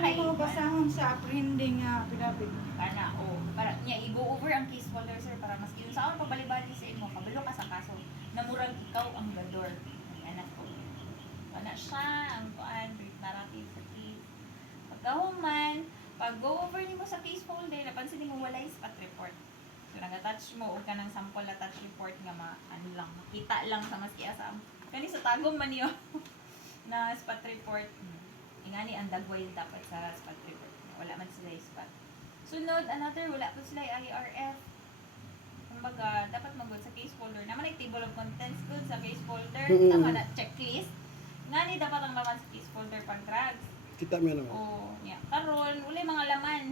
kay mo basahon sa apprehending nga pinapit. kana para niya i-go over ang case folder sir para mas yun sa akong pabali-bali sa imo kabalo ka sa kaso namurag ikaw ang gador anak ko wala siya ang kuan brief narrative sa case pagkahuman pag go over nimo sa case folder napansin nimo walay spot report so nag-attach mo og kanang sample attach report nga ano lang makita lang sa maski asam kani sa tagom man niyo na spot report ingani ang dagway dapat sa spot report wala man sila spot sunod another wala pa sila IRF kumbaga dapat magod sa case folder naman ay table of contents good sa case folder tama na checklist ngani dapat ang laman sa case folder pag drugs Kita mo naman. yeah karon uli mga laman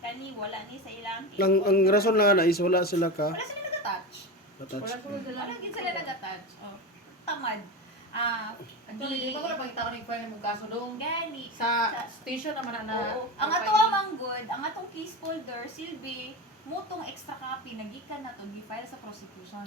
kani wala ni sa ilang case Ang folder. rason lang na is wala sila ka Wala sila nag-attach. attach. Wala gid sila nag-attach. Tamad. Di ba ko na pagkita ko ng file ng kaso doon? Gani. Sa station naman na... Oo. Ang ato amang good, ang atong case folder, silbi, mutong extra copy, nagikan na to, gi-file sa prosecution.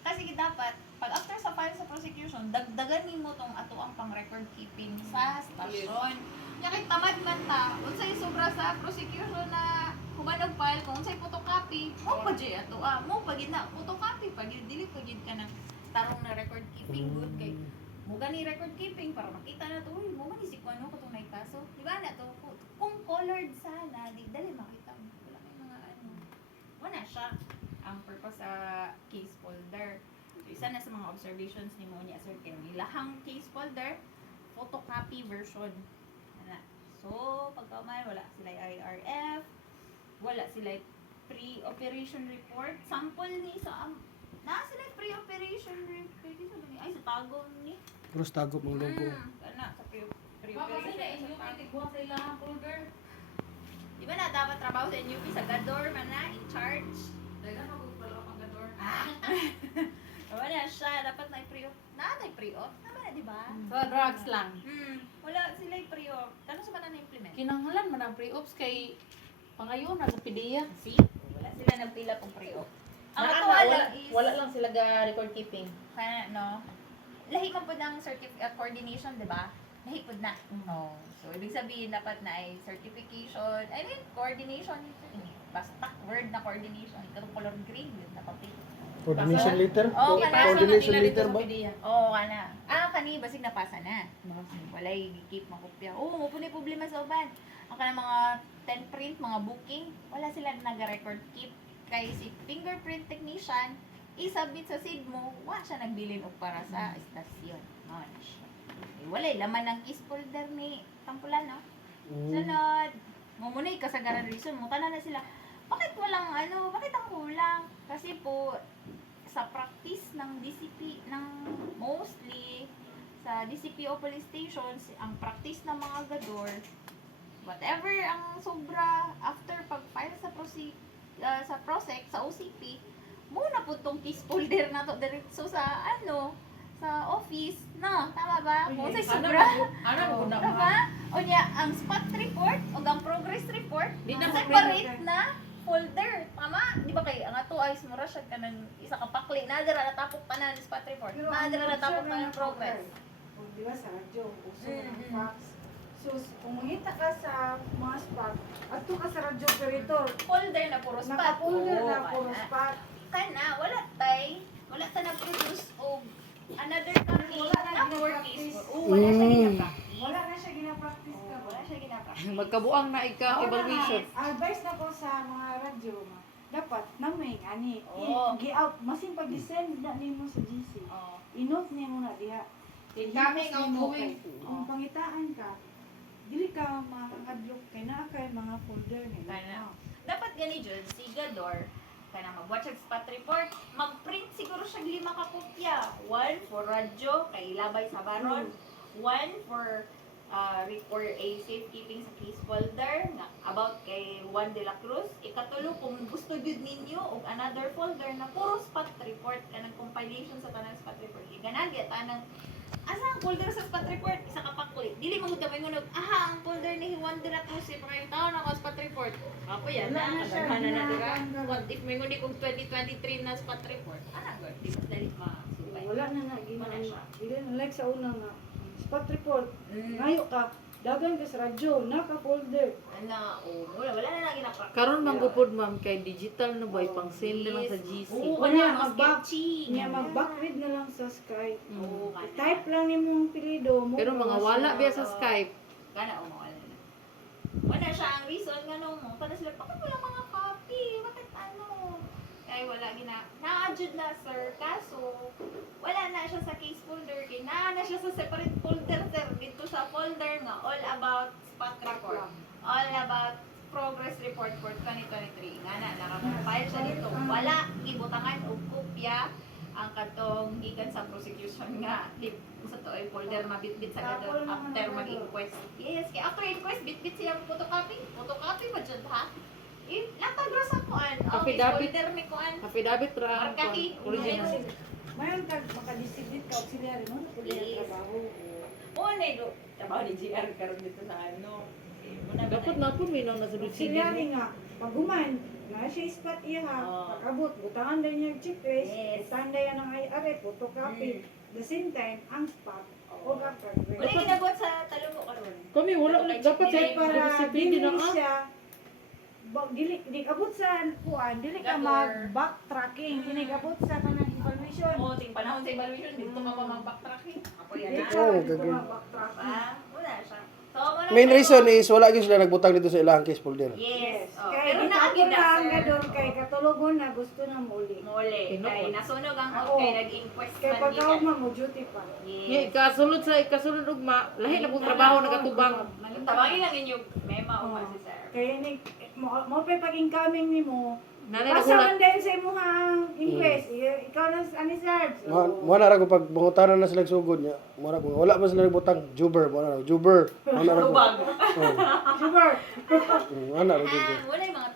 Kasi dapat, pag after sa file sa prosecution, dagdagan mo tong ato ang pang-record keeping sa stasyon. Kaya kay tamad man ta, unsay sobra sa prosecution na humanog file, kung unsay photocopy, mo pa di ato mo pa gid na photocopy, pag dili pa gid ka ng tarong na record keeping good kay mo gani record keeping para makita na to, uy, mo man isip ano katong may kaso. Di ba na to? Kung colored sana, di dali makita mo. Wala may mga ano. Wala siya ang purpose sa case folder. So, isa na sa mga observations ni mo niya Sir Kim. Ilahang case folder, photocopy version. Ana. So, pagkauman, wala sila IRF, wala sila pre-operation report. Sample ni sa na sila pre-operation report. Ay, sa tagong ni. Pero tagop ang logo. Kana sa Bakit sila pre-operation. inyo tigbuhan sa ilang folder? Di ba na dapat trabaho sa NUP sa Gador man na in charge? Dagan ako pala ang gador. Wala siya, dapat na pre-off. Na pre-off. Tama na, di ba? Sa drugs lang. Wala sila pre-off. Kano sa man na-implement? Kinanghalan man ang pre-ops kay pangayon na sa PDEA. See? Wala sila nagpila pong pre-off. Ang atuwa is wala lang sila ga record keeping. kana no. Lahi man po ng coordination, di ba? Lahi po na. Oh. So ibig sabihin dapat na ay certification, I mean coordination. Basta word na coordination. Ito color green yun na papel. Coordination letter? Oo, Coordination letter ba? Oo, kana. Kani basig napasa na. Walay keep makopya. Oo, mo puni problema sa uban. Ang kanang mga 10 print, mga booking, wala sila nag-record keep. Kay si fingerprint technician, isabit sa SID mo, wala siya nagbilin og para sa estasyon. Mao na siya. Walay laman ng case folder ni Tampulan, no? Sunod, mo muna kasagaran reason mo tanan na sila. Bakit walang bakit ang kulang? Kasi po sa practice ng DCP ng mostly sa DCPO police stations, ang practice ng mga gador, whatever ang sobra after pag-file sa sa PROSEC, sa OCP, muna po tong case folder na to diretso sa sa office, no? Tama ba? Kung sa sobra. Ano na Tama? O niya, ang spot report o ang progress report, Di na separate na folder. Tama? Di ba kay ang ato ay mura siya ka ng isa ka pakli. Nadira natapok pa na ng spot report. Nadira natapok pa ng progress. Di ba sa radyo, uso ng Mm-mm. fax. So, kung mangita ka sa mga spot, ato ka sa radyo operator, Folder na puro spot. naka-folder Oo, na puro kana. spot. Kana, wala ta na-produce o another copy Wala na na for gina-practice. case. Oo, wala siya gina-practice. Wala na siya gina-practice ka. Wala siya gina-practice. Magkabuang na evaluation. Advice na ko sa mga radyo, dapat namay ani Oo. gi-out masin pag-send na nimo sa GC. Oo. Inote nimo na diha. Incoming, outgoing. Kung pangitaan ka, dili ka makakadlok kay naa kay mga folder ni. Kana. Dapat gani jud si Gador kana mag-watch ang spot report, mag-print siguro siya 5 ka kopya. 1 for radyo kay ilabay sa baron, 1 for for a safekeeping sa case folder na about kay Juan de la Cruz. Ikatulo kung gusto jud ninyo og another folder na puro spot report kanang compilation sa tanang spot report. Ganagi tanang asa ang folder sa spot report isa ka pakli. Dili mo gud ngunog ang folder ni Juan de la Cruz pa kayong taon ako spot report. Ako yan Wala na na siya, kadaghanan na dira. gina- What if may ngunig og 2023 na spot report? Ana gud, di mas dali masubay. Wala na na Wala siya. Dili na like sa una nga spot report. Mm. Ngayo ka dagan ka sa radyo, naka-folder. Wala na lagi na practice. Karon man gupod ma'am kay digital na ba pang send na lang sa GC. Oo, Wala, wala, mas mag-back. sketchy. Niya mag-backread na lang sa Skype. Oo, kana. Type lang nimong pilido mo. Pero mga wala biya sa Oo. Skype. Kana o mawala na. Wala siya ang reason nga no mo. Para sila, bakit wala mga copy? Bakit ano? Kaya wala gina. Na-adjud na sir. Kaso, wala na siya sa case folder. Kaya na siya sa separate folder sir. Dito sa folder nga, all about spot report. All about progress report for 2023. Nga na, nakakompile siya dito. Wala, ibutangan o kopya ang katong gikan sa prosecution nga sa to ay folder mabitbit sa kadto after mag-inquest. Yes, kaya after inquest bitbit siya photocopy pa jud ha. Latag ra sa kuan. Affidavit. Folder ni kuan. Affidavit ra ang Markahi. original. Mayon ka makadisibit ka auxiliary mo pud Yes. trabaho. O na do. Trabaho ni GR karon dito sa ano. Dapat na po may nang nasa Auxiliary nga paghuman na siya ispat iya ha. Oo. Pag-abot butangan din niya checklist, Yes. butangan din ang IRA photocopy. The same time ang spot o ang Wala progress. ginabot sa talong ko karon. Kami wala ulit dapat sa Para dili dili na ah. siya dili abot sa kuan, dili ka Gabor. mag-backtracking, dili abot sa kanang evaluation. O ting panahon sa evaluation dito ka pa mag-backtracking. Ako yan Dili na. ka Oo, dili ka gagawin. mag-backtracking. Wala siya. So, wala Main tayo. reason is wala gyud sila nagbutang dito sa ilang case folder. Yes. Oh, Kaya pero dito naagid na lang sir. gadon kay katulugon na gusto na muli. Muli. Tinuod. Kay nasunog ang out Oo. kay nag-inquest Kaya man pagka gikan. mo duty pa. Nga Yes. ikasulod ugma lahi na pong trabaho nagatubang. Tabangin lang inyo mema o Oo. si sir. Kaya ni mo pa pag incoming nimo. Nanay Basta nagulat. man din sa imong inquest. Ikaw na ani sir. Mo na ra ko pag mangutanan na sila sugod niya. Mo na ko wala man sila nagbutang Juber, mo na Juber. Mo na ra ko. Tubag. Oh. Super. Ana ra ko. Wala yung mga